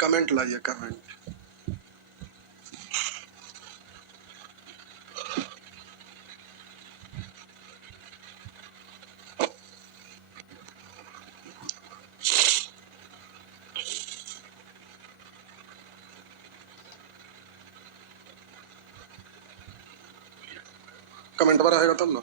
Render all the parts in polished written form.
Comment लाइए, comment. Comment पर आएगा तब ना।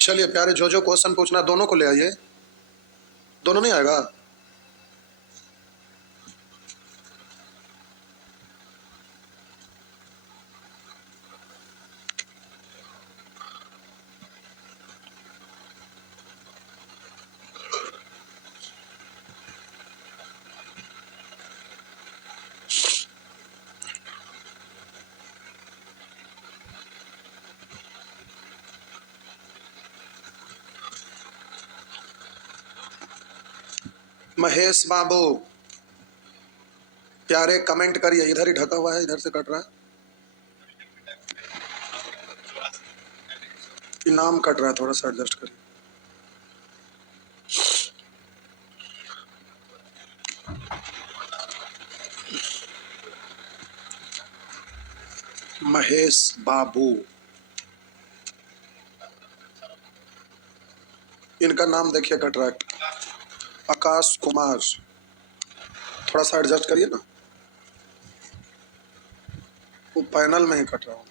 चलिए प्यारे, जो क्वेश्चन पूछना दोनों को ले आइए। दोनों नहीं आएगा? महेश बाबू प्यारे कमेंट करिए। इधर ही ढका हुआ है, इधर से कट रहा है। नाम कट रहा है, थोड़ा सा एडजस्ट करिए। महेश बाबू, इनका नाम देखिए कट रहा है। आकाश कुमार, थोड़ा सा एडजस्ट करिए ना, वो पैनल में ही कट रहा है।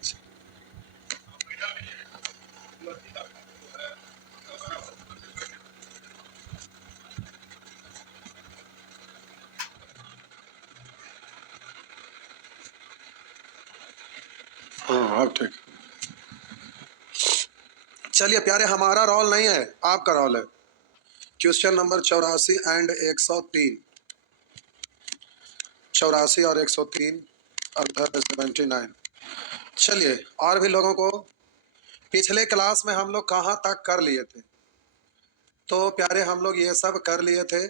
हाँ अब ठीक। चलिए प्यारे, हमारा रोल नहीं है, आपका रोल है। Question number 84 and 103। 84 और 103 अर्थात 79। चलिए, और भी लोगों को, पिछले क्लास में हम लोग कहाँ तक कर लिए थे? तो प्यारे हम लोग ये सब कर लिए थे।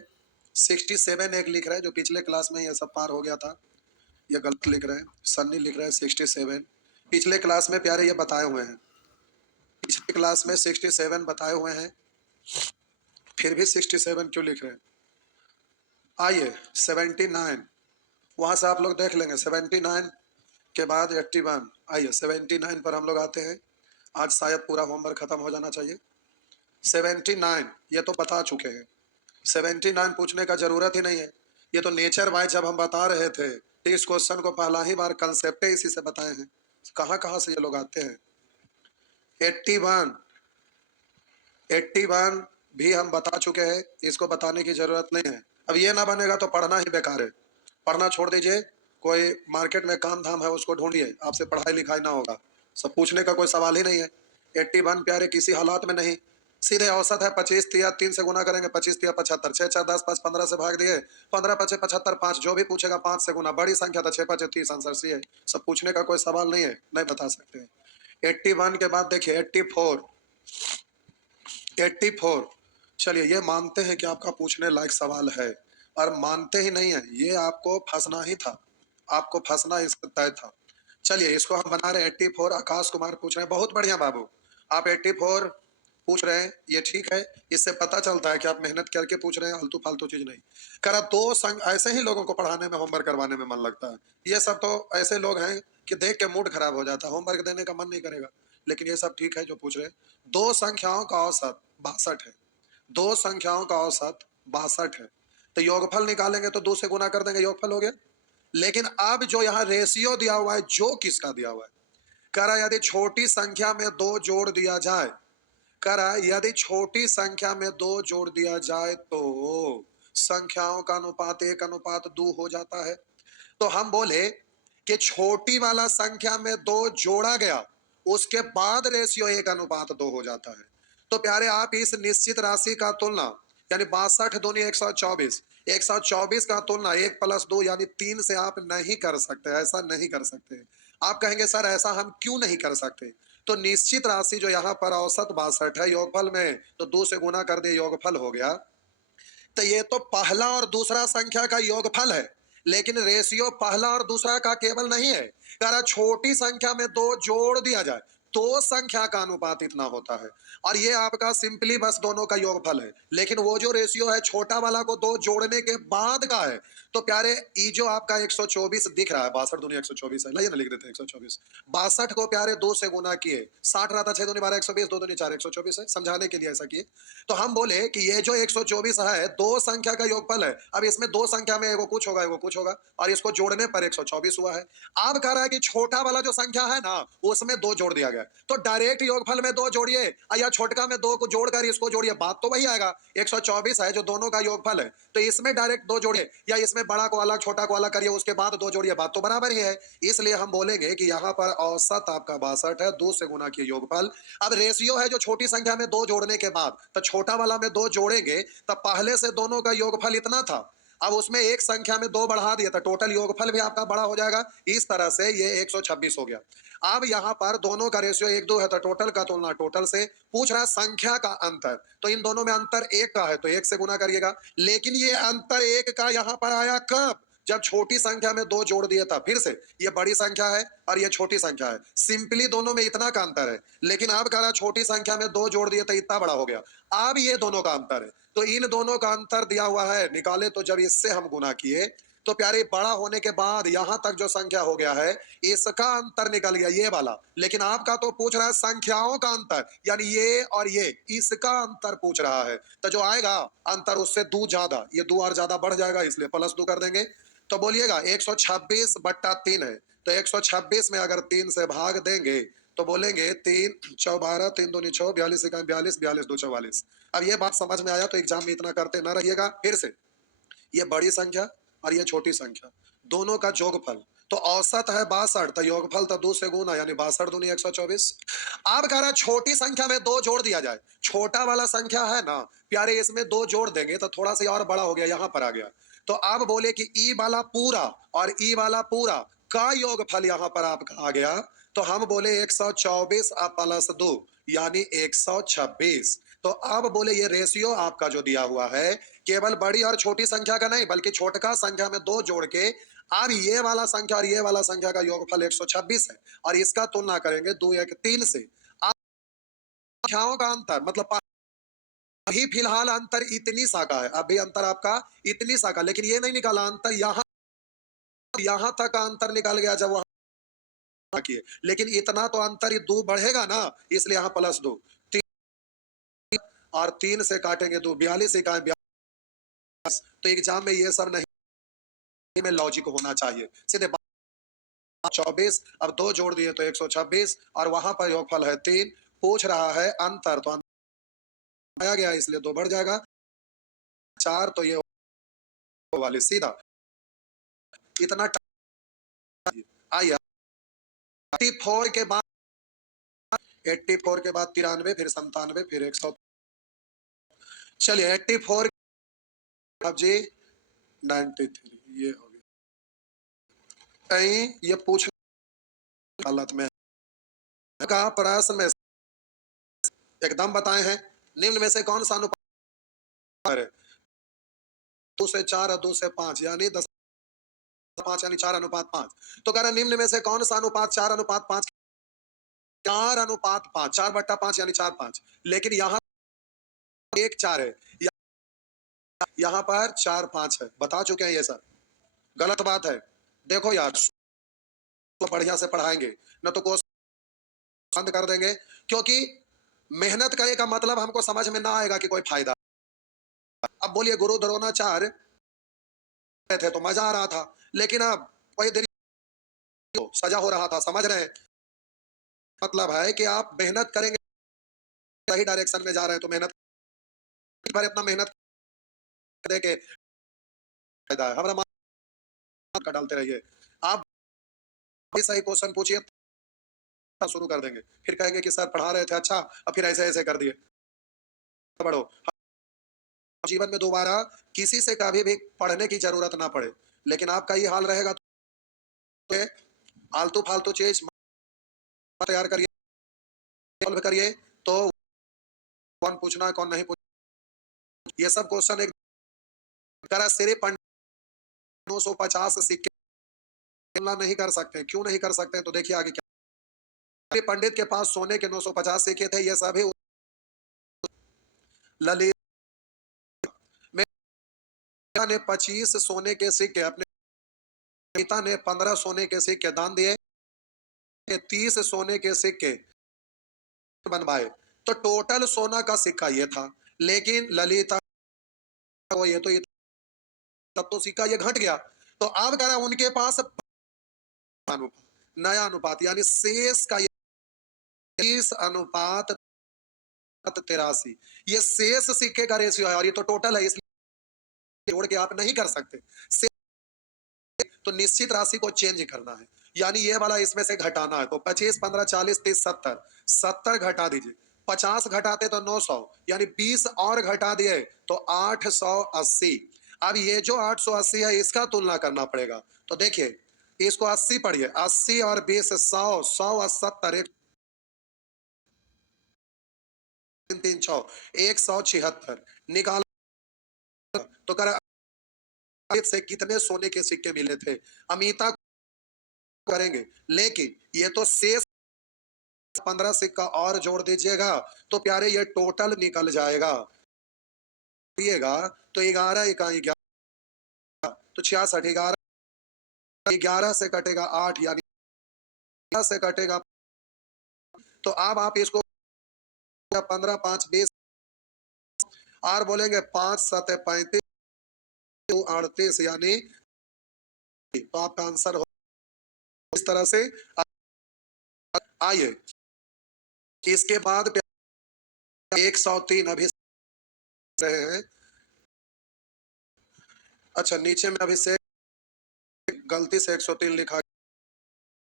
67 एक लिख रहा है, जो पिछले क्लास में ये सब पार हो गया था। ये गलत लिख रहे हैं, सन्नी लिख रहा है 67। पिछले क्लास में प्यारे ये बताए हुए हैं, पिछले क्लास में 67 बताए हुए हैं, फिर भी 67 क्यों लिख रहे हैं? आइए 79, वहां से आप लोग देख लेंगे। 79 के बाद 81। आइए 79 पर हम लोग आते हैं। आज शायद पूरा होमवर्क खत्म हो जाना चाहिए। 79 ये तो बता चुके हैं, 79 पूछने का जरूरत ही नहीं है। ये तो नेचर वाइज जब हम बता रहे थे, तो इस क्वेश्चन को पहला ही बार कंसेप्ट इसी से बताए हैं। कहाँ कहाँ से ये लोग आते हैं। 81 81 भी हम बता चुके हैं, इसको बताने की जरूरत नहीं है। अब ये ना बनेगा तो पढ़ना ही बेकार है, पढ़ना छोड़ दीजिए। कोई मार्केट में काम धाम है उसको ढूंढिए, आपसे पढ़ाई लिखाई ना होगा। सब पूछने का कोई सवाल ही नहीं है। 81 प्यारे किसी हालात में नहीं, सीधे औसत है। 25 तिया 3 से गुना करेंगे, 25 तिया 75, 6 4 10 5 15 से भाग दिए, 15 5 75, 5 जो भी पूछेगा 5 से गुना। बड़ी संख्या था, 6 5 30, आंसर सी है। सब पूछने का कोई सवाल नहीं है, नहीं बता सकते। 81 के बाद देखिए 84। 84 चलिए, ये मानते हैं कि आपका पूछने लायक सवाल है, और मानते ही नहीं है, ये आपको फंसना ही था, आपको फंसना इसका तय था। चलिए इसको हम बना रहे हैं 84। आकाश कुमार पूछ रहे हैं, बहुत बढ़िया बाबू, आप 84 पूछ रहे हैं, ये ठीक है। इससे पता चलता है कि आप मेहनत करके पूछ रहे हैं, आलतू फालतू चीज नहीं। करा दो संग ऐसे ही लोगों को पढ़ाने में, होमवर्क करवाने में मन लगता है। ये सब तो ऐसे लोग हैं कि देख के मूड खराब हो जाता है, होमवर्क देने का मन नहीं करेगा। लेकिन ये सब ठीक है जो पूछ रहे हैं। दो संख्याओं का औसत 62 है, दो संख्याओं का औसत 62 है। तो योगफल निकालेंगे तो 2 से गुना कर देंगे, योगफल हो गया। लेकिन अब जो यहाँ रेशियो दिया हुआ है, जो किसका दिया हुआ है, कह रहा यदि छोटी संख्या में 2 जोड़ दिया जाए, कह रहा यदि छोटी संख्या में 2 जोड़ दिया जाए तो संख्याओं का अनुपात 1:2 हो जाता है। तो हम बोले कि छोटी वाला संख्या में 2 जोड़ा गया, उसके बाद रेशियो 1:2 हो जाता है। तो प्यारे आप इस निश्चित राशि का तुलना यानी 62 दूनी 124, 124 का तुलना 1+2 यानी 3 से आप नहीं कर सकते, ऐसा नहीं कर सकते। आप कहेंगे सर ऐसा हम क्यों नहीं कर सकते? तो निश्चित राशि जो यहाँ पर औसत 62 है, योगफल में तो 2 से गुना कर दिए योगफल हो गया। तो ये तो पहला और दूसरा संख्या का योगफल है, लेकिन रेशियो पहला और दूसरा का केवल नहीं है। अगर छोटी संख्या में 2 जोड़ दिया जाए तो संख्या का अनुपात इतना होता है, और ये आपका सिंपली बस दोनों का योगफल है। लेकिन वो जो रेशियो है छोटा वाला को 2 जोड़ने के बाद का है। तो प्यारे ये जो आपका 124 दिख रहा है, 62 दूनी 124 है, लाइए ना लिख देते हैं 124। 62 को प्यारे 2 से गुना किए, 60 रहा था, 6 दूनी 12 120, 2 दूनी 4 124 है, समझाने के लिए ऐसा किए। तो हम बोले कि ये जो 124 है दो संख्या का योगफल है। अब इसमें दो संख्या में एगो कुछ होगा एगो कुछ होगा, और इसको जोड़ने पर 124 हुआ है। अब कह रहा है कि छोटा वाला जो संख्या है ना उसमें 2 जोड़ दिया गया, तो डायरेक्ट योगफल में 2 जोड़िए या छोटका में 2 को जोड़कर इसको जोड़िए, बात तो वही आएगा। 124 है जो दोनों का योगफल है, तो इसमें डायरेक्ट 2 जोड़िए या इसमें बड़ा को अलग छोटा को अलग करिए, उसके बाद 2 जोड़िए, बात तो बराबर ही है। इसलिए हम बोलेंगे कि यहाँ पर औसत आपका 62 है, 2 से गुना किए योगफल। अब रेशियो है जो छोटी संख्या में 2 जोड़ने के बाद, तो छोटा वाला में 2 जोड़ेंगे तब पहले से दोनों का योगफल इतना था, अब उसमें एक संख्या में 2 बढ़ा दिया तो टोटल योगफल भी आपका बड़ा हो जाएगा। इस तरह से ये 126 हो गया। अब यहाँ पर दोनों का रेशियो 1-2 है तो टोटल का तुलना टोटल से पूछ रहा है, संख्या का अंतर, तो इन दोनों में अंतर 1 का है तो 1 से गुना करिएगा। लेकिन ये अंतर 1 का यहाँ पर आया कब? जब छोटी संख्या में 2 जोड़ दिया था। फिर से ये बड़ी संख्या है और ये छोटी संख्या है, सिंपली दोनों में इतना का अंतर है। लेकिन अब कह रहा छोटी संख्या में 2 जोड़ दिए तो इतना बड़ा हो गया। अब ये दोनों का अंतर है, तो इन दोनों का अंतर दिया हुआ है, निकाले तो जब इससे हम गुना किए तो प्यारे बड़ा होने के बाद यहां तक जो संख्या हो गया है इसका अंतर निकल गया ये वाला। लेकिन आपका तो पूछ रहा है संख्याओं का अंतर, यानी ये और ये, इसका अंतर पूछ रहा है। तो जो आएगा अंतर उससे 2 ज्यादा, ये 2 और ज्यादा बढ़ जाएगा इसलिए +2 कर देंगे। तो बोलिएगा 126/3 है, तो 126 में अगर 3 से भाग देंगे तो बोलेंगे 3 12 3 दूनी 6 42 इकाई 42 42 2 44। अब ये बात समझ में आया तो एग्जाम में इतना करते ना रहिएगा। फिर से ये बड़ी संख्या और ये छोटी संख्या, दोनों का जोगफल, तो औसत है 62 तो योगफल तो 2 से गुना यानी 62 दूनी 124। अब कह रहा है छोटी संख्या में 2 जोड़ दिया जाए, छोटा वाला संख्या है ना प्यारे इसमें 2 जोड़ देंगे तो थोड़ा सा और बड़ा हो गया, यहां पर आ गया। तो अब बोले कि ई वाला पूरा और ई वाला पूरा का योगफल यहां पर आपका आ गया, तो हम बोले 124 +2 यानी 126। तो अब बोले ये रेशियो आपका जो दिया हुआ है केवल बड़ी और छोटी संख्या का नहीं बल्कि छोटका संख्या में 2 जोड़ के अब ये वाला संख्या और ये वाला संख्या का योगफल 126 है, और इसका तुलना करेंगे 2 1 3 से। अब संख्याओं का अंतर मतलब अभी फिलहाल अंतर इतनी सा का है, अभी अंतर आपका इतनी सा का, लेकिन ये नहीं निकाला अंतर यहाँ तक का अंतर निकल गया जब वहां किए, लेकिन इतना तो अंतर ये 2 बढ़ेगा ना, इसलिए यहाँ +2 और 3 से काटेंगे 2 42 इकाई 42। तो एग्जाम में ये सब नहीं में लॉजिक होना चाहिए, सीधे 24 अब 2 जोड़ दिए तो 126 और वहां पर योगफल है 3, पूछ रहा है अंतर, तो अंतर आया गया इसलिए 2 बढ़ जाएगा, 4 तो ये वाली सीधा इतना। आइए 84 के बाद 84 के बाद 93 फिर 97 फिर 100। चलिए 84 अब जी 93 ये हो गया। कहीं ये पूछ हालत में का प्रश्न में एकदम बताए हैं, निम्न में से कौन सा अनुपात है? 2 से 4 और 2 से 5 यानी 10/5 यानी 4:5। तो कह रहा निम्न में से कौन सा अनुपात 4:5 4:5 4/5 यानी 4/5, लेकिन यहाँ 1 4 है, यहाँ पर 4/5 है, बता चुके हैं ये सर, गलत बात है। देखो यार तो बढ़िया से पढ़ाएंगे न तो कोर्स बंद कर देंगे, क्योंकि मेहनत करने का मतलब हमको समझ में ना आएगा कि कोई फायदा। अब बोलिए गुरु द्रोणाचार्य थे तो मजा आ रहा था, लेकिन अब वही दिन सजा हो रहा था, समझ रहे हैं? मतलब है कि आप मेहनत करेंगे सही डायरेक्शन में जा रहे हैं तो मेहनत पर इतना मेहनत करने के फायदा है, हमारा का डालते रहिए आप। ऐसा ही क्वेश्चन पूछिए शुरू कर देंगे, फिर कहेंगे कि सर पढ़ा रहे थे अच्छा, अब फिर ऐसे ऐसे कर दिए। बढ़ो, जीवन में दोबारा किसी से कभी भी पढ़ने की जरूरत ना पड़े, लेकिन आपका ये हाल रहेगा तो आलतू फालतू चीज तैयार करिए, सॉल्व करिए, तो कौन पूछना है कौन नहीं पूछना, ये सब क्वेश्चन एक तरह सिर्फ 950 सिक्के तुलना नहीं कर सकते। क्यों नहीं कर सकते? तो देखिए आगे क्या। पंडित के पास सोने के 950 सिक्के थे, ये सभी ललित ने 25 सोने के सिक्के, अपने पिता ने 15 सोने के सिक्के दान दिए, 30 सोने के सिक्के बनवाए, तो टोटल सोना का सिक्का ये था। लेकिन ललिता को ये तब तो सिक्का ये घट गया। तो अब कह रहा है उनके पास अनुपात, नया अनुपात यानी शेष का 30 अनुपात 83, ये शेष सिक्के का रेशियो है और ये तो टोटल है, इसलिए जोड़ के आप नहीं कर सकते। तो निश्चित राशि को चेंज करना है, यानी ये वाला इसमें से घटाना है। तो 25 15 40 30 70, 70 घटा दीजिए, 50 घटाते तो 900, यानी 20 और घटा दिए तो 880। अब ये जो 880 है इसका तुलना करना पड़ेगा। तो देखिए इसको 80 पढ़िए, 80 और 20 100, 100 और 70 3 3 6 176 निकाल। तो कर से कितने सोने के सिक्के मिले थे अमिता करेंगे, लेकिन ये तो शेष 15 सिक्का और जोड़ दीजिएगा तो प्यारे ये टोटल निकल जाएगा। तो 11 इकाई 11 तो 66, 11 से कटेगा 8 यानी 11 से कटेगा। तो अब आप इसको 15 5 20 और बोलेंगे 5 7 35 38 यानी, तो आपका आंसर हो इस तरह से। आइए इसके बाद 103 अभी रहे हैं। अच्छा नीचे में अभी से गलती से 103 लिखा,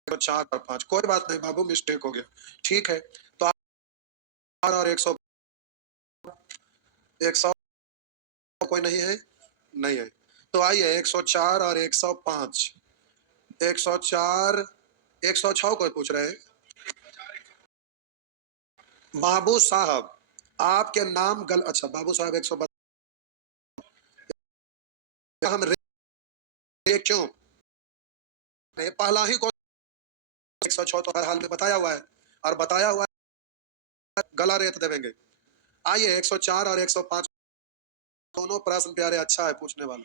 4 और 5, कोई बात नहीं बाबू, मिस्टेक हो गया, ठीक है। तो और 100 कोई नहीं है, नहीं है। तो आइए 104 और 105, 104 106 कोई पूछ रहे हैं। बाबू साहब आपके नाम अच्छा बाबू साहब 100 हम क्यों पहला ही को 106 तो हर हाल में बताया हुआ है, और बताया हुआ है गला रेत देवेंगे। आइए 104 और 105 दोनों प्रश्न प्यारे अच्छा है, पूछने वाला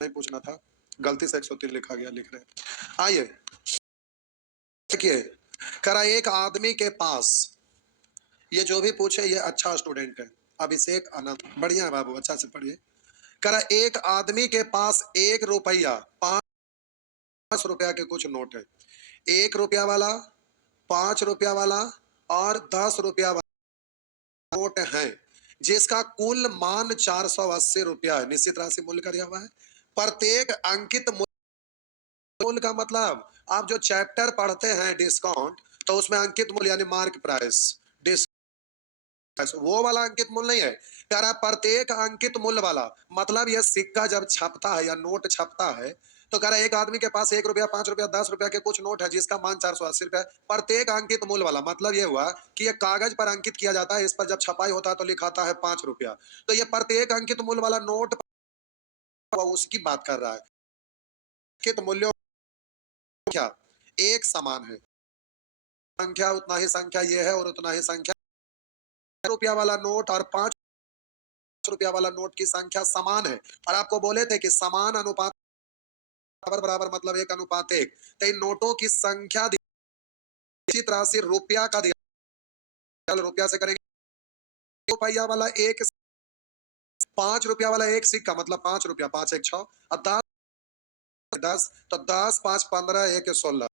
नहीं पूछना था, गलती से 103 लिखा गया, लिख रहे। आइए देखिए, करा एक आदमी के पास, ये जो भी पूछे ये अच्छा स्टूडेंट है, अभिषेक आनंद, बढ़िया है बाबू, अच्छा से पढ़िए। करा एक आदमी के पास 1 रुपया 5 रुपया के कुछ नोट है, 1 रुपया वाला, 5 रुपया वाला और 10 रुपया वाला नोट है, जिसका कुल मान 480 रुपया है, निश्चित राशि मूल्य का दिया हुआ है। प्रत्येक अंकित मूल्य का मतलब आप जो चैप्टर पढ़ते हैं डिस्काउंट, तो उसमें अंकित मूल्य यानी मार्क प्राइस, वो वाला अंकित मूल्य नहीं है। कह रहा प्रत्येक अंकित मूल्य वाला, मतलब यह सिक्का जब छपता है या नोट छपता है, तो कह रहा एक आदमी के पास 1 रुपया 5 रुपया 10 रुपया के कुछ नोट है जिसका मान 480 रुपया। प्रत्येक अंकित मूल्य वाला मतलब यह हुआ कि यह कागज पर अंकित किया जाता है, इस पर जब छपाई होता है तो लिखाता है 5 रुपया। तो यह प्रत्येक अंकित मूल्य वाला नोट उसकी बात कर रहा है। अंकित मूल्यों क्या एक समान है, संख्या उतना ही संख्या ये है और उतना ही संख्या, रुपया वाला नोट और 5 रुपया वाला नोट की संख्या समान है। और आपको बोले थे कि समान अनुपात बराबर बराबर मतलब 1:1। तो इन नोटों की संख्या निश्चित राशि रुपया का दिया, चलो रुपया से करेंगे। रुपया वाला एक, 5 रुपया वाला एक सिक्का मतलब 5 रुपया, 5 1 6 और 10 तो 10 5 15 1 16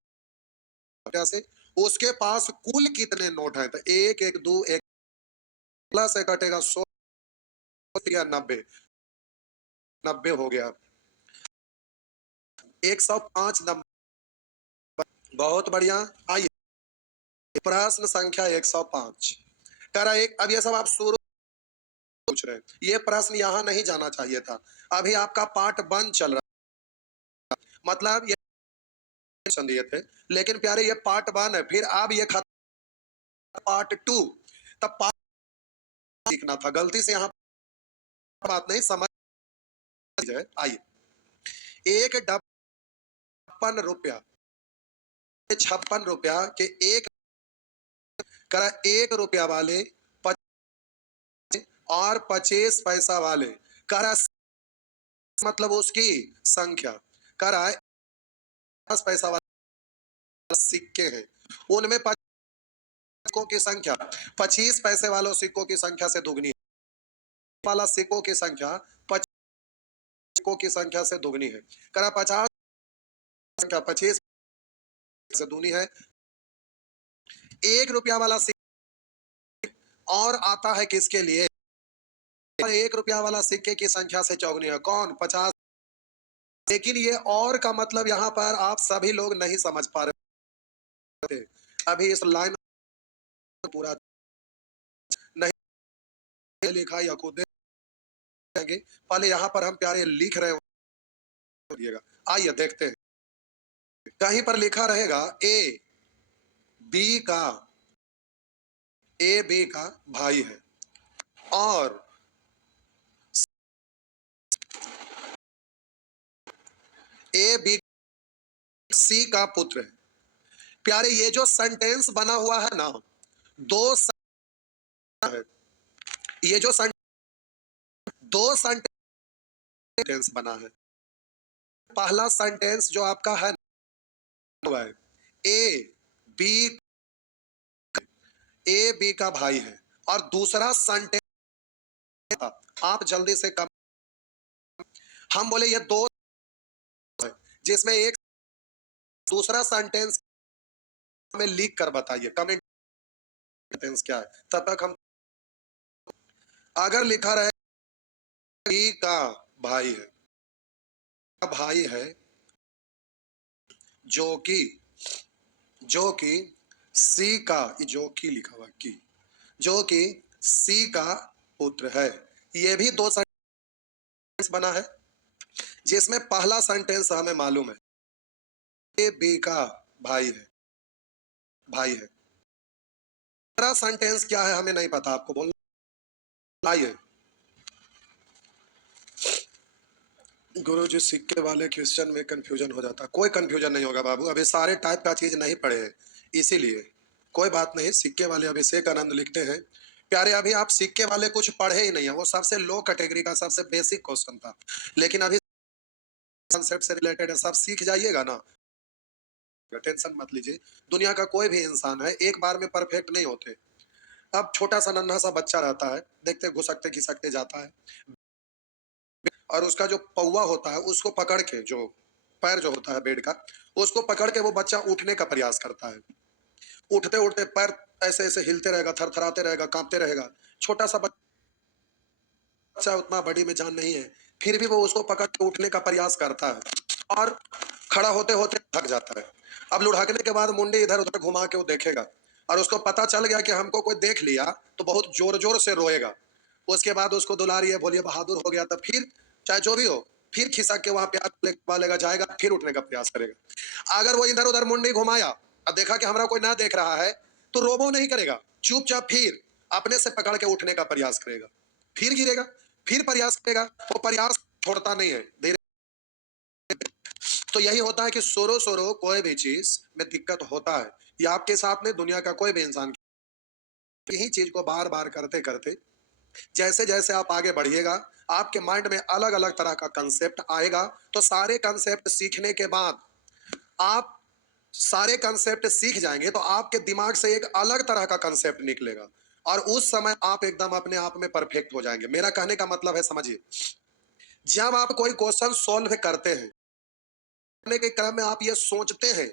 से उसके पास कुल कितने नोट हैं, तो 1 1 2 1 प्लस से कटेगा 100 या 90, 90 हो गया। 105 नंबर बहुत बढ़िया। आइए प्रश्न संख्या 105 करा एक। अब ये सब आप शुरू पूछ रहे हैं, ये प्रश्न यहाँ नहीं जाना चाहिए था। अभी आपका पार्ट 1 चल रहा है, मतलब ये क्वेश्चन दिए थे, लेकिन प्यारे ये पार्ट 1 है, फिर अब ये खत्म पार्ट 2। तब पार्ट सीखना था, गलती से यहाँ बात नहीं समझ जाए। आइए, एक 56 रुपया, 56 रुपया के एक करा 1 रुपया वाले और 25 पैसा वाले करा, मतलब उसकी संख्या करा 10 पैसा वाले सिक्के हैं, उनमें सिक्कों की संख्या 25 पैसे वालों सिक्कों की संख्या से दुगनी है। वाला सिक्कों की संख्या 25 सिक्कों की संख्या से दुगनी है। करा 50 संख्या 25 से दुगनी है। 1 रुपया वाला सिक्का और आता है किसके लिए? 1 रुपया वाला सिक्के की संख्या से चौगुनी है। कौन? 50। लेकिन ये और का मतलब यहाँ पर आप सभी लोग नहीं समझ पा रहे थे। अभी इस लाइन पूरा नहीं लिखा या खुद देंगे, पहले यहाँ पर हम प्यारे लिख रहे हो। आइए देखते हैं, कहीं पर लिखा रहेगा बी का भाई है और बी सी का पुत्र है। प्यारे ये जो सेंटेंस बना हुआ है ना, दो है, ये जो दो सेंटेंस बना है। पहला सेंटेंस जो आपका है ए बी का भाई है, और दूसरा सेंटेंस आप जल्दी से कम, हम बोले ये दो है, जिसमें एक दूसरा सेंटेंस में लिख कर बताइए कमेंट सेंटेंस क्या है, तब तक हम। अगर लिखा रहे बी का भाई है जो कि सी का, जो कि लिखा हुआ की, जो कि सी का पुत्र है। ये भी दो सेंटेंस बना है, जिसमें पहला सेंटेंस हमें मालूम है ए बी का भाई है। दूसरा सेंटेंस क्या है हमें नहीं पता, आपको बोलना। आइए, गुरु जी सिक्के वाले क्वेश्चन में कंफ्यूजन हो जाता है। कोई कंफ्यूजन नहीं होगा बाबू, अभी सारे टाइप का चीज नहीं पढ़े हैं, इसीलिए कोई बात नहीं। सिक्के वाले अभिषेक आनंद लिखते हैं, प्यारे अभी आप सिक्के वाले कुछ पढ़े ही नहीं है, वो सबसे लो कैटेगरी का सबसे बेसिक क्वेश्चन था, लेकिन अभी कॉन्सेप्ट से रिलेटेड है, सब सीख जाइएगा ना, टेंशन मत लीजिए। दुनिया का कोई भी इंसान है एक बार में परफेक्ट नहीं होते। अब छोटा सा नन्हा सा बच्चा रहता है, देखते घुसकते खिसकते जाता है, और उसका जो पौवा होता है उसको पकड़ के, जो पैर जो होता है बेड का, उसको पकड़ के वो बच्चा उठने का प्रयास करता है। उठते उठते पैर ऐसे ऐसे हिलते रहेगा, थरथराते रहेगा, कांपते रहेगा। छोटा सा बच्चा, उतना बॉडी में जान नहीं है, फिर भी वो उसको पकड़ के उठने का प्रयास करता है, और खड़ा होते होते थक जाता है। अब लुढ़कने के बाद मुंडी इधर उधर घुमा के वो देखेगा, और उसको पता चल गया कि हमको कोई देख लिया, तो बहुत जोर जोर से रोएगा। उसके बाद उसको दुलारिए बोलिए बहादुर हो गया, तो फिर चाहे जो भी हो, फिर खिसक के वहां प्यार लेगा जाएगा, फिर उठने का प्रयास करेगा। अगर वो इधर उधर मुंडी घुमाया और देखा कि हमारा कोई ना देख रहा है, तो रोबो नहीं करेगा, चुपचाप फिर अपने से पकड़ के उठने का प्रयास करेगा, फिर गिरेगा, फिर प्रयास करेगा, वो प्रयास छोड़ता नहीं है धीरे। तो यही होता है कि सोरो सोरो कोई भी चीज में दिक्कत होता है, या आपके साथ में दुनिया का कोई भी इंसान यही चीज को बार बार करते करते जैसे जैसे आप आगे बढ़िएगा, आपके माइंड में अलग अलग तरह का कंसेप्ट आएगा। तो सारे कंसेप्ट सीखने के बाद, आप सारे कंसेप्ट सीख जाएंगे तो आपके दिमाग से एक अलग तरह का कंसेप्ट निकलेगा, और उस समय आप एकदम अपने आप में परफेक्ट हो जाएंगे। मेरा कहने का मतलब है, समझिए, जब आप कोई क्वेश्चन सॉल्व करते हैं, करने के क्रम में आप ये सोचते हैं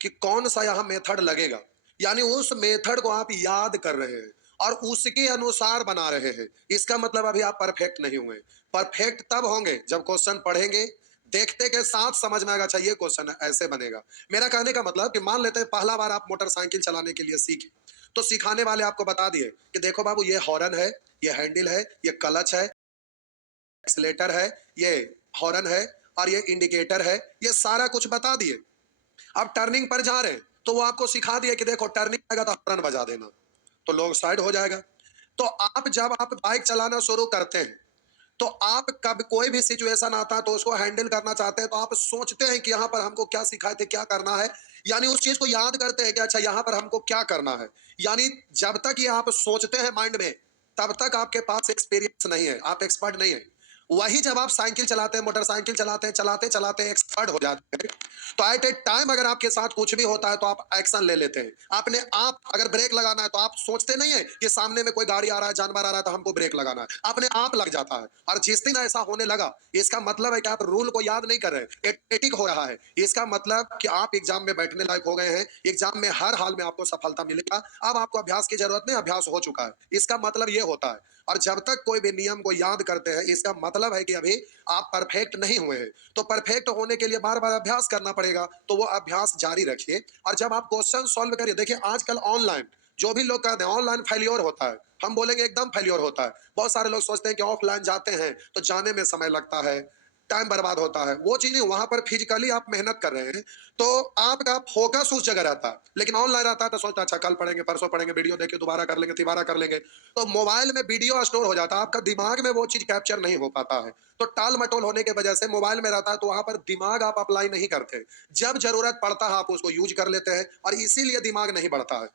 कि कौन सा यहाँ मेथड लगेगा, यानी उस मेथड को आप याद कर रहे हैं और उसके अनुसार बना रहे हैं, इसका मतलब अभी आप परफेक्ट नहीं हुए। परफेक्ट तब होंगे जब क्वेश्चन पढ़ेंगे, देखते के साथ समझ में आएगा, अच्छा ये क्वेश्चन है, ऐसे बनेगा। मेरा कहने का मतलब कि मान लेते हैं पहला बार आप मोटरसाइकिल चलाने के लिए सीखे, तो सिखाने वाले आपको बता दिए कि देखो बाबू, ये हॉर्न है, ये हैंडल है, ये क्लच है, एक्सीलेटर है, ये हॉर्न है, और ये इंडिकेटर है, ये सारा कुछ बता दिए। अब टर्निंग पर जा रहे हैं तो वो आपको सिखा दिए कि देखो टर्निंग आएगा तो हॉर्न बजा देना, तो लोग साइड हो जाएगा। तो आप जब आप बाइक चलाना शुरू करते हैं, तो आप कब कोई भी सिचुएशन आता है तो उसको हैंडल करना चाहते हैं, तो आप सोचते हैं कि यहाँ पर हमको क्या सिखाए थे, क्या करना है, यानी उस चीज को याद करते हैं कि अच्छा यहाँ पर हमको क्या करना है। यानी जब तक ये आप सोचते हैं माइंड में, तब तक आपके पास एक्सपीरियंस नहीं है, आप एक्सपर्ट नहीं है। वही जब आप साइकिल चलाते हैं, मोटरसाइकिल चलाते हैं, चलाते चलाते एक्सपर्ट हो जाते हैं, तो एट ए टाइम अगर आपके साथ कुछ भी होता है तो आप एक्शन ले लेते हैं अपने आप। अगर ब्रेक लगाना है तो आप सोचते नहीं है कि सामने में कोई गाड़ी आ रहा है, जानवर आ रहा है, तो हमको ब्रेक लगाना है, अपने आप लग जाता है। और जिस दिन ऐसा होने लगा, इसका मतलब है कि आप रूल को याद नहीं कर रहे, एटिक हो रहा है। इसका मतलब कि आप एग्जाम में बैठने लायक हो गए हैं, एग्जाम में हर हाल में आपको सफलता मिलेगा। अब आपको अभ्यास की जरूरत नहीं, अभ्यास हो चुका है, इसका मतलब ये होता है। और जब तक कोई भी नियम को याद करते हैं, इसका मतलब है कि अभी आप परफेक्ट नहीं हुए हैं। तो परफेक्ट होने के लिए बार बार अभ्यास करना पड़ेगा, तो वो अभ्यास जारी रखिए। और जब आप क्वेश्चन सॉल्व करिए, देखिए आजकल ऑनलाइन जो भी लोग कहते हैं ऑनलाइन फेल्योर होता है, हम बोलेंगे एकदम फेल्योर होता है। बहुत सारे लोग सोचते हैं कि ऑफलाइन जाते हैं तो जाने में समय लगता है, टाइम बर्बाद होता है, वो चीज नहीं। वहां पर फिजिकली आप मेहनत कर रहे हैं, तो आपका फोकस उस जगह रहता है। लेकिन ऑनलाइन रहता है तो सोचता है अच्छा कल पढ़ेंगे, परसों पढ़ेंगे, वीडियो देखे दोबारा कर लेंगे, तिबारा कर लेंगे। तो मोबाइल में वीडियो स्टोर हो जाता है, आपका दिमाग में वो चीज कैप्चर नहीं हो पाता है। तो टाल मटोल होने की वजह से मोबाइल में रहता है, तो वहां पर दिमाग आप अप्लाई नहीं करते। जब जरूरत पड़ता है आप उसको यूज कर लेते हैं, और इसीलिए दिमाग नहीं बढ़ता है।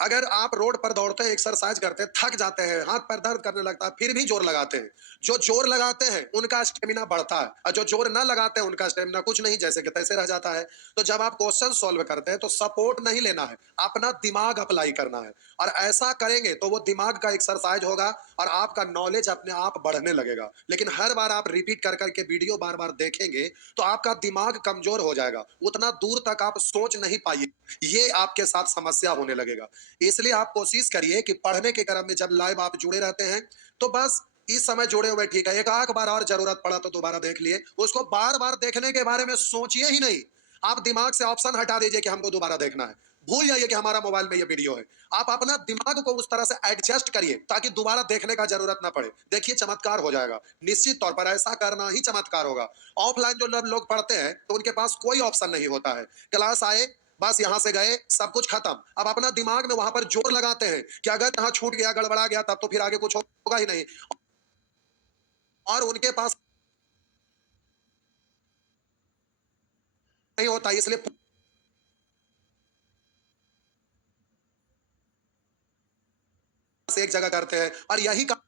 अगर आप रोड पर दौड़ते हैं, एक्सरसाइज करते हैं, थक जाते हैं, हाथ पैर दर्द करने लगता है, फिर भी जोर लगाते हैं, जो जोर लगाते हैं उनका स्टेमिना बढ़ता है, और जो जोर ना लगाते हैं उनका स्टेमिना कुछ नहीं, जैसे कि तैसे रह जाता है। तो जब आप क्वेश्चन सॉल्व करते हैं तो सपोर्ट नहीं लेना है, अपना दिमाग अप्लाई करना है। और ऐसा करेंगे तो वो दिमाग का एक्सरसाइज होगा, और आपका नॉलेज अपने आप बढ़ने लगेगा। लेकिन हर बार आप रिपीट कर करके वीडियो बार बार देखेंगे तो आपका दिमाग कमजोर हो जाएगा, उतना दूर तक आप सोच नहीं पाइए, ये आपके साथ समस्या होने लगेगा। इसलिए आप कोशिश करिए कि पढ़ने के क्रम में जब लाइव आप जुड़े रहते हैं, तो बस इस समय जुड़े हुए ठीक है, एक आध बार और जरूरत पड़ा तो दोबारा देख लिए, उसको बार बार देखने के बारे में सोचिए ही नहीं। आप दिमाग से ऑप्शन हटा दीजिए कि हमको दोबारा देखना है, भूल जाइए कि हमारा मोबाइल में ये वीडियो है। आप अपना दिमाग को उस तरह से एडजस्ट करिए ताकि दोबारा देखने का जरूरत ना पड़े। देखिए चमत्कार हो जाएगा, निश्चित तौर पर ऐसा करना ही चमत्कार होगा। ऑफलाइन जो लोग पढ़ते हैं तो उनके पास कोई ऑप्शन नहीं होता है, क्लास आए, बस यहां से गए, सब कुछ खत्म। अब अपना दिमाग में वहां पर जोर लगाते हैं कि अगर यहाँ छूट गया, गड़बड़ा गया, तब तो फिर आगे कुछ होगा ही नहीं। और उनके पास नहीं होता, इसलिए एक जगह करते हैं, और यही कारण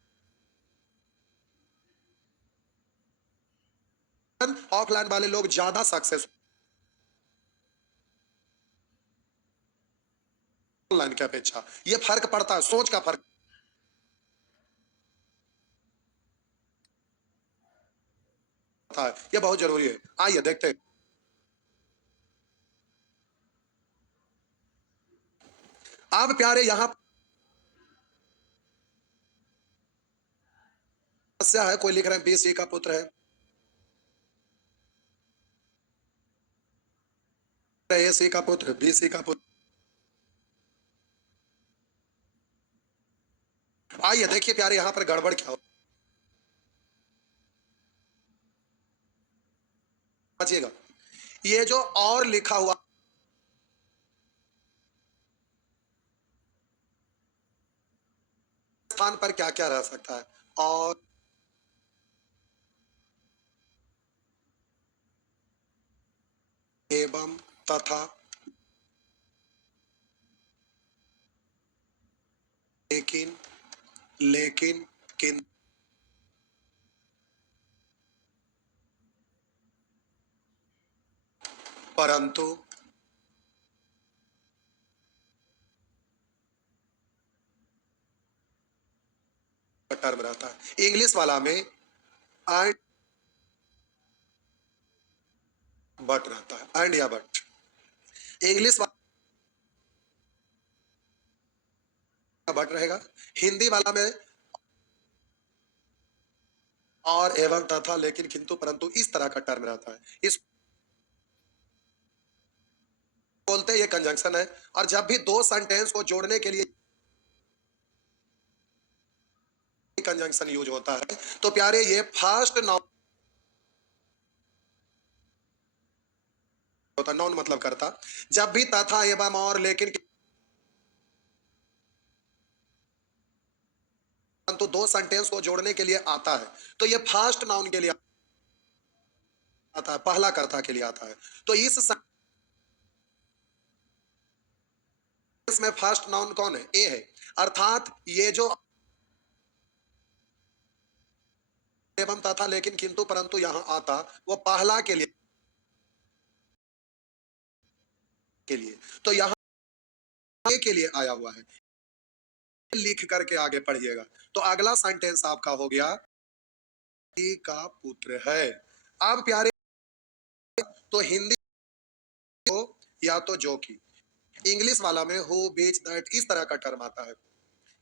ऑफलाइन वाले लोग ज्यादा सक्सेस ऑनलाइन की अपेक्षा। ये फर्क पड़ता है, सोच का फर्क पड़ता है, ये बहुत जरूरी है। आइए देखते हैं। अब प्यारे यहाँ समस्या है, कोई लिख रहे हैं बीसी का पुत्र है, एसी का पुत्र, बीसी का पुत्र। आइए देखिए प्यारे यहाँ पर गड़बड़ क्या हो, समझिएगा। ये जो और लिखा हुआ स्थान पर क्या क्या रह सकता है, और एवं, तथा, लेकिन, लेकिन, किंतु, परंतु, टर्म रहता है। इंग्लिश वाला में एंड बट रहता है, एंड या बट। इंग्लिश वाला बट रहेगा, हिंदी वाला में और एवं तथा लेकिन किंतु परंतु इस तरह का टर्म रहता है, इस बोलते हैं ये कंजंक्शन है। और जब भी दो सेंटेंस को जोड़ने के लिए कंजंक्शन यूज होता है तो प्यारे ये फर्स्ट नाउन होता, नाउन मतलब करता। जब भी तथा एवं और लेकिन परंतु दो सेंटेंस को जोड़ने के लिए आता है तो ये फर्स्ट नाउन के लिए आता है, पहला कर्ता के लिए आता है। तो इस सेंटेंस में फर्स्ट नाउन कौन है? ए है। अर्थात ये जो एवं तथा लेकिन किंतु परंतु यहां आता वो पहला के लिए तो यहां ए के लिए आया हुआ है, लिख करके आगे पढ़िएगा। तो अगला सेंटेंस आपका हो गया ए का पुत्र है। अब प्यारे तो हिंदी हो या तो जो की, इंग्लिश वाला में हो बीच दैट इस तरह का टर्म आता है।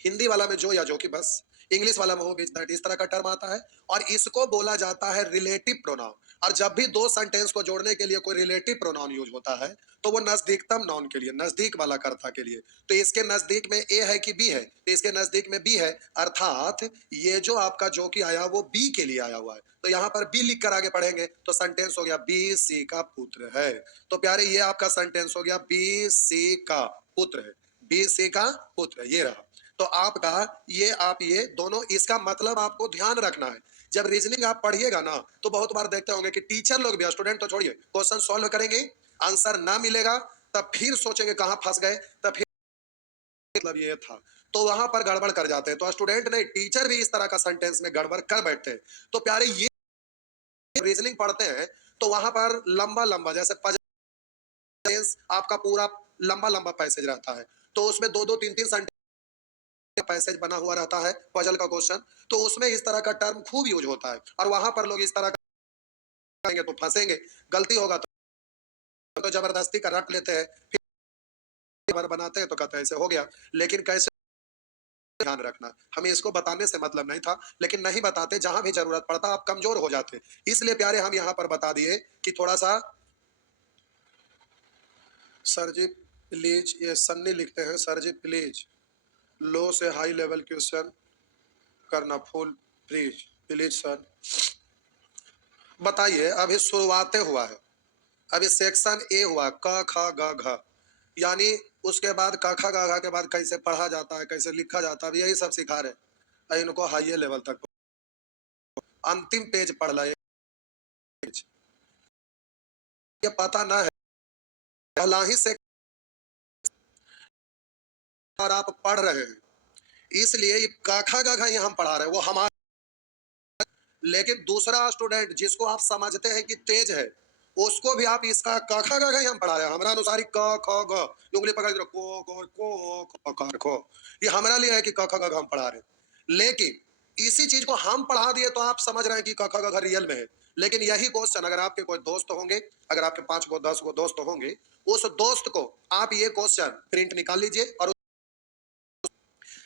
हिंदी वाला में जो या जो की बस, इंग्लिश वाला में हो बीच दैट इस तरह का टर्म आता है। और इसको बोला जाता है रिलेटिव प्रोनाउन। और जब भी दो सेंटेंस को जोड़ने के लिए कोई रिलेटिव प्रोनाउन यूज होता है तो वो नजदीकतम नाउन के लिए, नजदीक वाला कर्ता के लिए। तो इसके नजदीक में ए है कि बी है? तो इसके नजदीक में बी है, अर्थात ये जो आपका जो की आया वो बी के लिए आया हुआ है। तो यहाँ पर बी लिख कर आगे पढ़ेंगे तो सेंटेंस हो गया बी सी का पुत्र है। तो प्यारे ये आपका सेंटेंस हो गया बी सी का पुत्र है, बी सी का पुत्र है, ये रहा। तो आपका ये आप ये दोनों, इसका मतलब आपको ध्यान रखना है। जब रीजनिंग आप पढ़िएगा ना तो बहुत बार देखते होंगे कि टीचर लोग भी, स्टूडेंट तो छोड़िए, क्वेश्चन सॉल्व करेंगे, आंसर ना मिलेगा, तब फिर सोचेंगे कहां फंस गए, तब फिर मतलब ये था, तो वहां पर गड़बड़ कर जाते हैं। तो स्टूडेंट नहीं, टीचर भी इस तरह का सेंटेंस में गड़बड़ कर बैठते हैं। तो प्यारे ये रीजनिंग पढ़ते हैं तो वहां पर लंबा लंबा जैसे पजल्स आपका पूरा लंबा लंबा पैसेज रहता है, तो उसमें दो दो तीन तीन पैसेज बना हुआ रहता है पजल का क्वेश्चन। तो उसमें इस तरह का टर्म खूब यूज होता है और वहां पर लोग इस तरह का करेंगे तो फंसेंगे, गलती होगा तो जबरदस्ती का रट लेते हैं, फिर बार बनाते हैं तो कहते हैं ऐसे हो गया। लेकिन कैसे ध्यान रखना, हमें इसको बताने से मतलब नहीं था, लेकिन नहीं बताते, जहां भी जरूरत पड़ता आप कमजोर हो जाते, इसलिए प्यारे हम यहाँ पर बता दिए कि थोड़ा सा। सर जी प्लीज, ये सन्नी लिखते हैं, सर जी प्लीज लो से हाई लेवल क्वेश्चन करना फुल, प्लीज प्लीज सर। बताइए, अभी शुरुआतें हुआ है, अभी सेक्शन ए हुआ, क ख ग घ, यानी उसके बाद क ख ग घ के बाद कैसे पढ़ा जाता है, कैसे लिखा जाता है, यही सब सिखा रहे हैं इनको हाई लेवल तक। अंतिम पेज पढ़ ला, ये पता ना है पहला ही से और आप पढ़ रहे हैं, इसलिए ये क ख ग घ ही हम पढ़ा रहे हैं, वो हमारा। लेकिन दूसरा स्टूडेंट जिसको आप समझते हैं कि तेज है, उसको भी आप इसका क ख ग घ ही हम पढ़ा रहे हैं, हमारा अनुसार ही क ख ग, ये उंगली पकड़ के को ख खो, ये हमारा लिए है कि क ख ग घ हम पढ़ा रहे हैं। लेकिन इसी चीज को हम पढ़ा दिए तो आप समझ रहे हैं कि क ख ग घ रियल में है। लेकिन यही क्वेश्चन अगर आपके कोई दोस्त होंगे, अगर आपके 5 गो 10 गो दोस्त होंगे, उस दोस्त को आप ये क्वेश्चन प्रिंट निकाल लीजिए और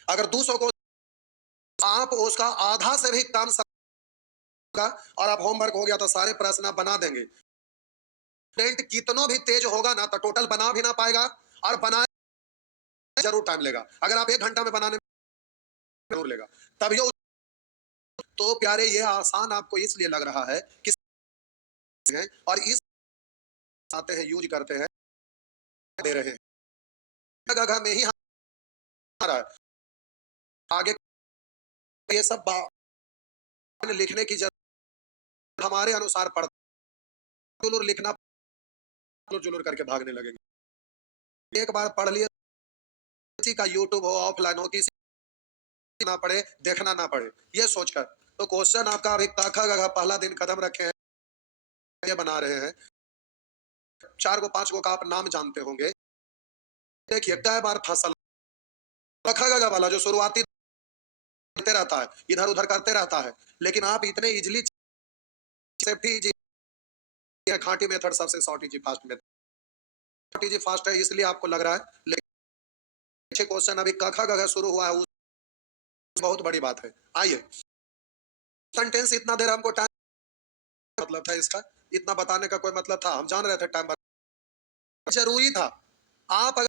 अगर 200 को आप उसका आधा से भी कम और आप होमवर्क हो गया तो सारे प्रश्न आप बना देंगे। स्टूडेंट कितना भी तेज होगा ना तो टोटल बना भी ना पाएगा, और बनाए जरूर टाइम लेगा। अगर आप 1 घंटा में बनाने में जरूर लेगा, तब ये। तो प्यारे ये आसान आपको इसलिए लग रहा है कि और इस आते हैं यूज करते हैं, दे रहे हैं जगह में ही हमारा आगे ये सब लिखने की जरूरत हमारे अनुसार पढ़ लिखना जुलूर करके भागने लगेंगे। एक बार पढ़ लिए, किसी का यूट्यूब हो, ऑफलाइन हो, किसी ना पढ़े, देखना ना पड़े, ये सोचकर। तो क्वेश्चन आपका अभी क ख ग घ पहला दिन कदम रखे हैं, ये बना रहे हैं, 4 गो 5 गो का आप नाम जानते होंगे। देखिए कई बार फसल क ख ग घ वाला जो शुरुआती करते रहता है, इधर उधर करते रहता है, लेकिन आप इतने इजिली सेफ्टी इजी है, खांटी मेथड सबसे short easy fast method, short easy fast है इसलिए आपको लग रहा है, लेकिन क्वेश्चन अभी क ख ग घ शुरू हुआ है, बहुत बड़ी बात है। आइए सेंटेंस इतना देर हमको टाइम मतलब था इसका, इतना बताने का कोई मतलब था? हम जान रहे थे टाइम जरूरी था। आप अगर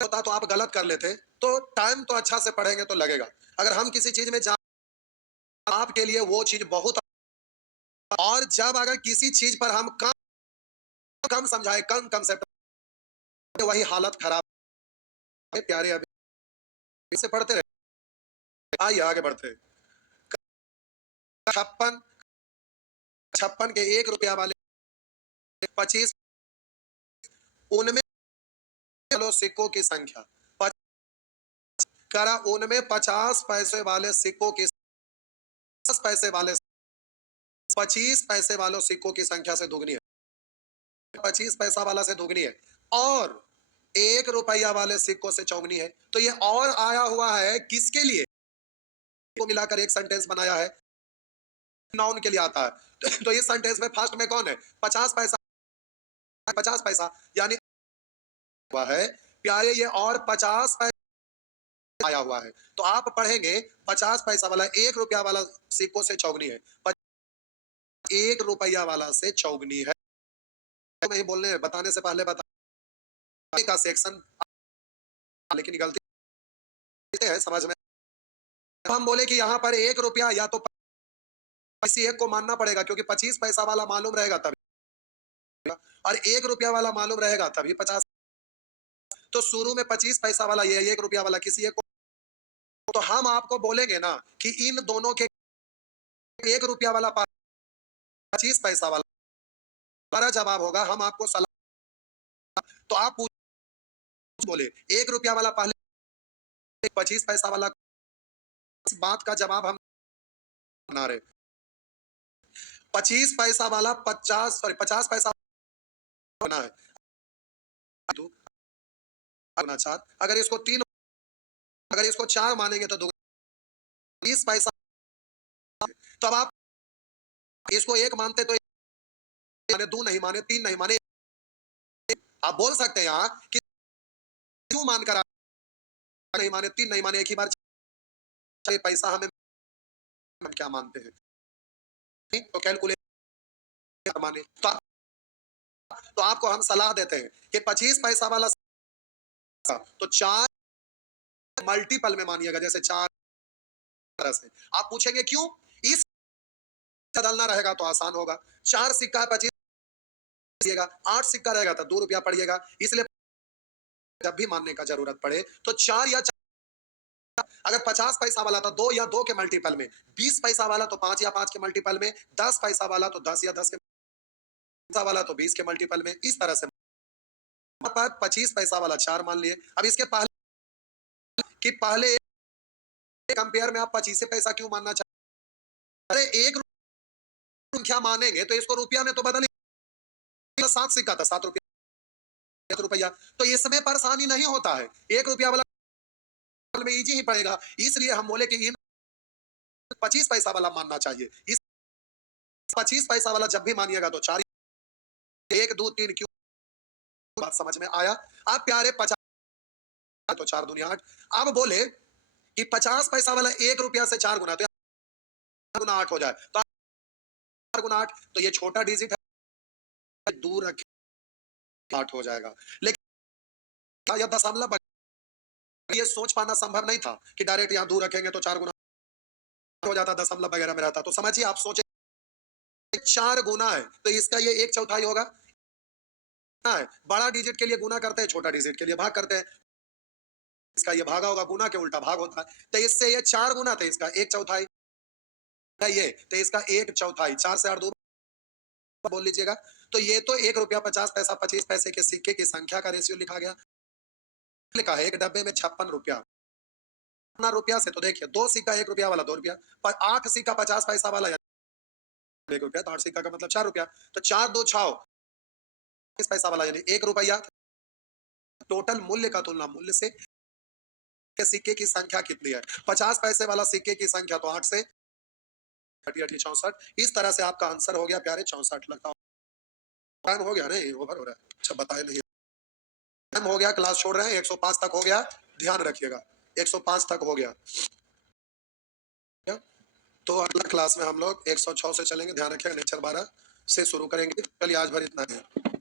होता तो आप गलत कर लेते, तो टाइम तो अच्छा से पढ़ेंगे तो लगेगा। अगर हम किसी चीज में आपके लिए वो चीज बहुत, और जब अगर किसी चीज पर हम कम कम समझाए, कम कंसेप्ट, तो वही हालत खराब है प्यारे। अभी से पढ़ते रहे, आइए आगे बढ़ते। 56 56 के 1 रुपया वाले 25, उनमें वालों सिक्कों की संख्या, करा उनमें 50 पैसे वाले सिक्कों की, 10 पैसे वाले, 25 पैसे वालों सिक्कों की संख्या से दुगनी है, 25 पैसा वाला से दुगनी है, और 1 रुपया वाले सिक्कों से चौगनी है। तो ये और आया हुआ है किसके लिए? को मिलाकर एक सेंटेंस बनाया है, नाउन के लिए आता है। तो इस सेंटेंस में फर्स्ट में कौन है? 50 पैसा, 50 पैसा यानी हुआ है प्यारे, ये और 50 पैसा आया हुआ है। तो आप पढ़ेंगे 50 पैसा वाला, 1 रुपया वाला सिक्कों से चौगनी है, 1 रुपया वाला से चौगनी है। तो नहीं बोलने बताने से पहले बताने का सेक्शन, लेकिन गलती है समझ में। हम बोले कि यहाँ पर 1 रुपया या तो किसी एक को मानना पड़ेगा, क्योंकि 25 पैसा वाला मालूम रहेगा तभी, और 1 रुपया वाला मालूम रहेगा तभी 50। तो शुरू में 25 पैसा वाला, ये 1 रुपया वाला किसी एक को, तो हम आपको बोलेंगे ना कि इन दोनों के 1 रुपया वाला 25 पैसा वाला, हमारा जवाब होगा, हम आपको सलाह, तो आप बोले 1 रुपया वाला पहले, 25 पैसा वाला, इस बात का जवाब हम बना रहे। 25 पैसा वाला 50 पैसा बना है, तो 4, अगर इसको 3, अगर इसको 4 मानेंगे तो 20 पैसा। तो अब आप इसको 1 मानते तो माने, 2 नहीं माने, 3 नहीं माने, आप बोल सकते हैं यहाँ कि क्यों मानकर नहीं माने, 3 नहीं माने, एक ही बार पैसा हमें, हम क्या मानते हैं? तो कैलकुलेट माने, तो आपको हम सलाह देते हैं कि 25 पैसा वाला तो 4 मल्टीपल में मानिएगा, जैसे 4 तरह से। आप पूछेंगे क्यों? इस बदलना रहेगा तो आसान होगा। 4 सिक्का है 25, 8 सिक्का रहेगा तो 2 रुपया पड़िएगा, इसलिए जब भी मानने का जरूरत पड़े तो 4 या 4, अगर 50 पैसा वाला तो 2 या 2 के मल्टीपल में, 20 पैसा वाला तो 5 या 5 के मल्टीपल में, 10 पैसा वाला तो 10 या 10 के पैसा वाला तो 20 के मल्टीपल में, इस तरह से। 25 पैसा वाला 4 मान लिए। अब इसके पहले कि पहले कंपेयर में आप 25 पैसा क्यों मानना चाहते? अरे एक संख्या मानेंगे तो इसको रुपया में तो बदल, 7 सिक्का था, 7 रुपया, तो इसमें परेशानी नहीं होता है, 1 रुपया वाला में इजी ही पड़ेगा। इसलिए हम बोले कि इन 25 पैसा वाला मानना चाहिए। इस 25 पैसा वाला जब भी मानिएगा तो 4, 1 2 3 क्यों, बात समझ में आया? आप प्यारे 50 तो 4 दूनी 8। अब बोले कि 50 पैसा वाला 1 रुपया से 4 गुना, तो 4 गुना 8 हो जाए, तो 4 गुना 8, तो ये छोटा डिजिट है, दूर रखे 8 हो जाएगा। लेकिन यह दशमलव, ये सोच पाना संभव नहीं था कि डायरेक्ट यहाँ दूर रखेंगे तो 4 गुना हो जाता, दशमलव वगैरह में रहता। तो समझिए, आप सोचे 4 गुना है तो इसका ये 1/4 होगा। बड़ा डिजिट के लिए गुना करते हैं, छोटा डिजिट के लिए भाग करते हैं, इसका ये भागा होगा, गुना के उल्टा भाग होता है। तो इससे ये 4 गुना थे, इसका 1/4 है ये, तो इसका 1/4, 4 से 8 दूर बोल लीजिएगा। तो ये तो 1 रुपया 50 पैसा 25 पैसे के सिक्के की संख्या का रेशियो लिखा गया। लिखा है एक डब्बे में 56 रुपया, अपना रुपया से, तो देखिए 2 सिक्का 1 रुपया वाला 2 रुपया, पर 8 सिक्का 50 पैसा वाला 1 रुपया, तो 8 सिक्का का मतलब 4 रुपया, तो 4 2 6 इस पैसा वाला यानी 1 रुपया। टोटल मूल्य का तुलना मूल्य से, सिक्के की संख्या कितनी है? 50 पैसे वाला सिक्के की संख्या तो 8 से 64। इस तरह से आपका आंसर हो गया प्यारे 64। लगता टाइम हो गया, नहीं ओवर हो रहा है, अच्छा बताए नहीं, टाइम हो गया, क्लास छोड़ रहे हैं, 105 तक हो गया, ध्यान रखिएगा 105 तक हो गया। तो अगला क्लास में हम लोग 106 से चलेंगे। ध्यान रखिएगा, नेचर 12 से शुरू करेंगे। चलिए आज भर इतना है।